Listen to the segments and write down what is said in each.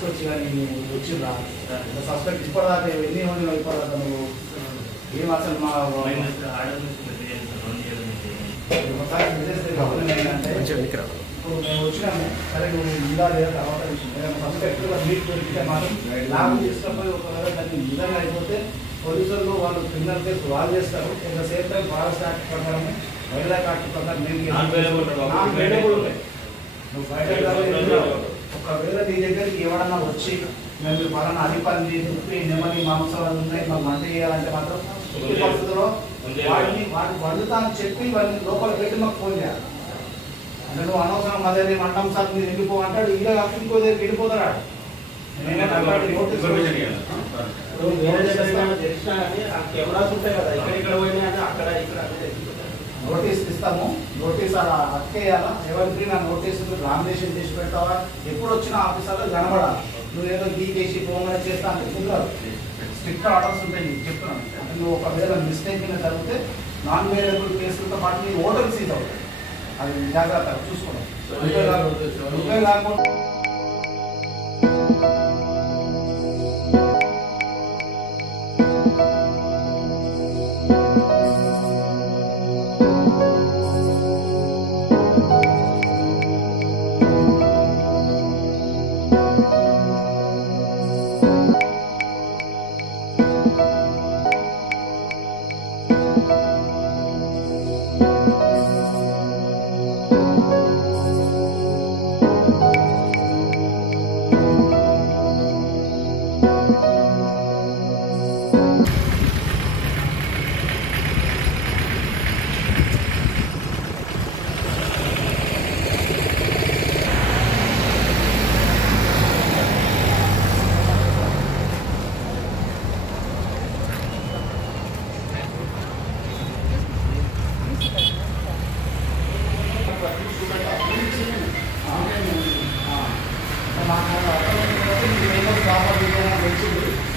తీసుకొచ్చి కానీ వచ్చిరా సస్పెక్ట్ ఇప్పటిదాకా ఎన్ని రోజులు ఇప్పటిదాకా నువ్వు ఏం అసలు మా ఇప్పుడు మేము వచ్చినాము సరే నువ్వు ఉందా లేదా తర్వాత సస్పెక్ట్గా మీట్ దొరికితే మాత్రం లాభం తీసుకపోయి ఒకవేళ దాన్ని నిజంగా అయిపోతే పోలీసులు వాళ్ళు క్రిమినల్ కేసు వాళ్ళు చేస్తారు at the same time forest act ప్రకారం మహిళా యాక్ట్ ప్రకారం నువ్వు బయట ఒకవేళ నీ దగ్గరికి ఎవడన్నా వచ్చి మేము పలానా అరిపంది దుప్పి నెమలి మాంసాలు ఉన్నాయి మాకు వంట చేయాలంటే మాత్రం ఎట్టి పరిస్థితుల్లో వాడిని వండుతా అని చెప్పి వాడిని లోపల పెట్టి మాకు ఫోన్ చేయాలి. అంటే నువ్వు అనవసరం అదే మంటం సార్ మీరు వెళ్ళిపో అంటాడు ఇలా ఇంకో దగ్గరికి వెళ్ళిపోతారా నోటీస్ ఇస్తాము. నోటీస్ అక్కేయాలా ఎవరికి నా నోటీస్ లామినేషన్ చేసి పెడతావా ఎప్పుడు వచ్చిన ఆఫీసర్లో కనబడాలి. నువ్వేదో గీకేసి పోగా చేస్తా అంటే కుదరదు. స్ట్రిక్ట్ ఆర్డర్స్ ఉంటాయి నీకు చెప్తున్నాను. అంటే నువ్వు ఒకవేళ మిస్టేక్ కింద జరిగితే నాన్ వేరియబుల్ కేసులతో పాటు నీ ఓటర్ సీజ్ అవుతాయి. అది జాగ్రత్తగా చూసుకోవడం కాకుండా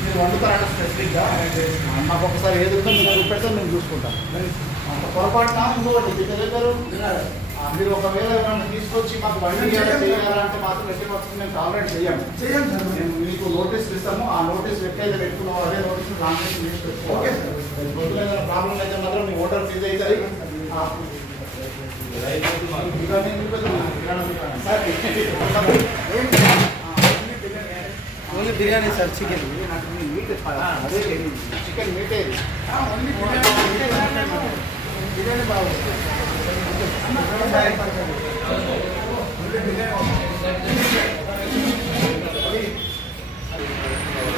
మీరు వండుతారంటే స్పెసిఫిక్గా మాకు ఒకసారి ఏది ఉందో మీరు చూపెడితే మేము చూసుకుంటాం. పొరపాటున ఇంకోటి తెలియదు మీరు ఒకవేళ ఏమైనా తీసుకొచ్చి మాకు వండి చేయాలంటే మాత్రం ఎట్టి పరిస్థితి మేము టాలరేట్ చేయండి. మేము మీకు నోటీసులు ఇస్తాము. ఆ నోటీస్ ఎక్కడైతే పెట్టుకున్నాం అదే నోటీస్ ట్రాన్స్లేషన్ చేసి పెట్టుకోవాలి. ఏదైనా ప్రాబ్లం అయితే మాత్రం మీ ఓటర్ ఫీజ్ అవుతుంది. Only biryani sir chicken meet అదే చికెన్ మీటే బిర్యానీ బాగుంది.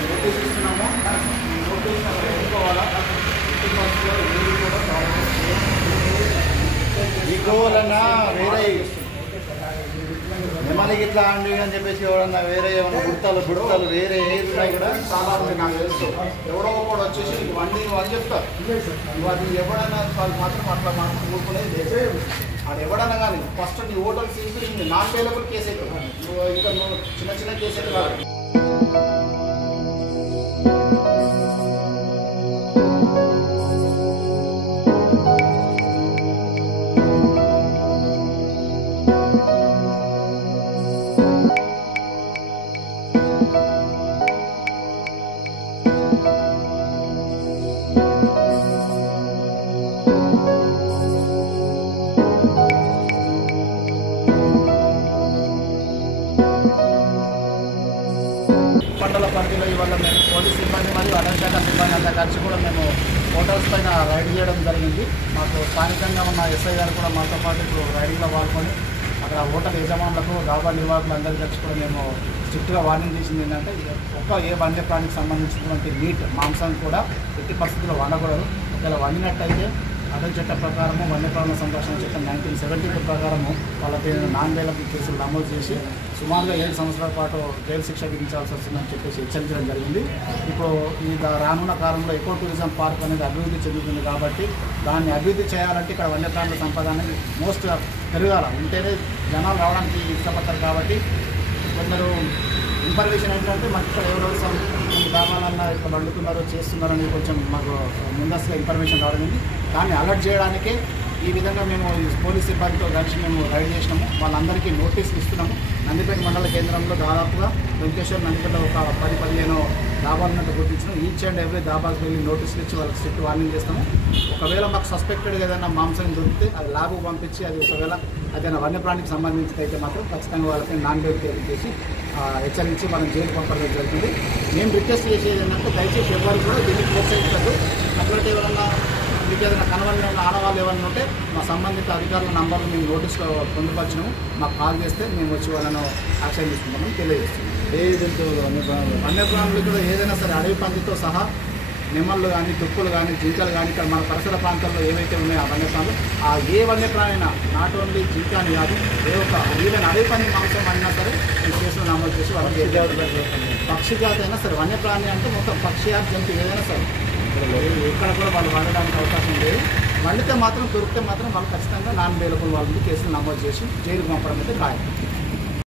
నోటీస్ ఇస్తున్నాము. నోటీస్ పెట్టుకోవాలా ఇంకోవాలన్నా వేరే నెమలికి ఇట్లా అండి అని చెప్పేసి ఎవరన్నా వేరే ఏమన్నా గుడతలు వేరే ఏది ఉన్నాయి కూడా చాలా ఉంది నాకు తెలుసు. ఎవడో కూడా వచ్చేసి ఇవన్నీ అని చెప్తారు. ఇవన్నీ ఎవడన్నా వాళ్ళు మాత్రం అట్లా మాత్రం కూడుకునేది అది ఎవడన్నా కానీ ఫస్ట్ నీ voter CG non available case అవుతుంది. నువ్వు ఇంకా నువ్వు చిన్న కేసు అయితే కాదు. మండల పరిధిలో ఇవాళ మేము పోలీస్ సిబ్బంది మరియు అటవీ శాఖ సిబ్బంది అంతా కలిసి కూడా మేము హోటల్స్ పైన రైడ్ చేయడం జరిగింది. మాకు స్థానికంగా ఉన్న ఎస్ఐ గారు కూడా మాతో పాటు ఇప్పుడు రైడింగ్లో పాల్గొని అక్కడ హోటల్ యజమానులకు డాబా నిర్వాహకులు అందరికీ కలిసి కూడా మేము స్ట్రిక్ట్గా వార్నింగ్ చేసింది ఏంటంటే ఏ వన్యప్రాణికి సంబంధించినటువంటి మీట్ మాంసం కూడా ఎట్టి పరిస్థితుల్లో వండకూడదు. ఒకవేళ వండినట్టయితే అటవీ చట్ట ప్రకారము వన్యప్రాణుల సంరక్షణ చట్టం 1972 ప్రకారము వాళ్ళ పేరు నాన్ అవైలబుల్ కేసులు నమోదు చేసి సుమారుగా 7 సంవత్సరాల పాటు జైలు శిక్ష విధించాల్సి వస్తుందని చెప్పేసి హెచ్చరించడం జరిగింది. ఇప్పుడు ఈ రానున్న కాలంలో ఎకో టూరిజం పార్క్ అనేది అభివృద్ధి చెందుతుంది కాబట్టి దాన్ని అభివృద్ధి చేయాలంటే ఇక్కడ వన్యప్రాణుల సంపద అనేది మోస్ట్ పెరగాల ఉంటేనే జనాలు రావడానికి ఇష్టపడతారు. కాబట్టి కొందరు ఇన్ఫర్మేషన్ ఏంటంటే మాకు ఇక్కడ ఎవరో గ్రామాలన్నా ఇక్కడ వండుతున్నారు చేస్తున్నారని కొంచెం మాకు ముందస్తుగా ఇన్ఫర్మేషన్ రావడం. దాన్ని అలర్ట్ చేయడానికే ఈ విధంగా మేము పోలీస్ సిబ్బందితో కలిసి మేము రైడ్ చేసినాము. వాళ్ళందరికీ నోటీసులు ఇస్తున్నాము. నందిపేట మండల కేంద్రంలో దాదాపుగా వెంకటేశ్వర నందిపేట ఒక 10-15 దాబాలు ఉన్నట్టు గుర్తించినాం. ఈచ్ అండ్ ఎవ్రీ దాబాకి వెళ్ళి నోటీసులు ఇచ్చి వాళ్ళకి స్ట్రిక్ట్ వార్నింగ్ చేస్తాము. ఒకవేళ మాకు సస్పెక్టెడ్ ఏదైనా మాంసం దొరికితే అది ల్యాబ్కు పంపించి అది ఒకవేళ అదైనా వన్యప్రాణికి సంబంధించి అయితే మాత్రం ఖచ్చితంగా వాళ్ళకి నాన్ వెజిటేరియన్ చేసి హెచ్చరించి మనం జైలు పంపడం జరుగుతుంది. మేము రిక్వెస్ట్ చేసేది ఏంటంటే దయచేసి ఎవరు కూడా దీన్ని ప్రోత్సహించదు. అట్లాంటి ఎవరన్నా మీకు ఏదైనా కనవని ఆడవాళ్ళు ఎవరైనా ఉంటే మా సంబంధిత అధికారుల నంబర్లు మేము నోటీస్లో పొందుపరిచినాము. మాకు కాల్ చేస్తే మేము వచ్చి వాళ్ళను యాక్షన్ తీసుకుంటామని తెలియజేస్తున్నాం. వన్యప్రాణులు కూడా ఏదైనా సరే అడవి పందితో సహా నెమళ్ళు కానీ తుప్పులు కానీ జింకలు కానీ ఇక్కడ మన పరిసర ప్రాంతాల్లో ఏవైతే ఉన్నాయో ఆ వన్యప్రాణులు ఏ వన్యప్రాణి అయినా నాట్ ఓన్లీ జింక అని కాదు ఈవెన్ అడవి పంది మాంసం అయినా సరే ఈ కేసులు నమోదు చేసి వాళ్ళకి పక్షి జాతి అయినా సరే వన్యప్రాణి అంటే మొత్తం పక్షి జంతు ఏదైనా సరే ఎక్కడ కూడా వాళ్ళు వండడానికి అవకాశం లేదు. వండితే మాత్రం దొరికితే మాత్రం వాళ్ళు ఖచ్చితంగా నాన్ అవైలబుల్ వాళ్ళని కేసులు నమోదు చేసి జైలుకు పంపడం అయితే ఖాయం.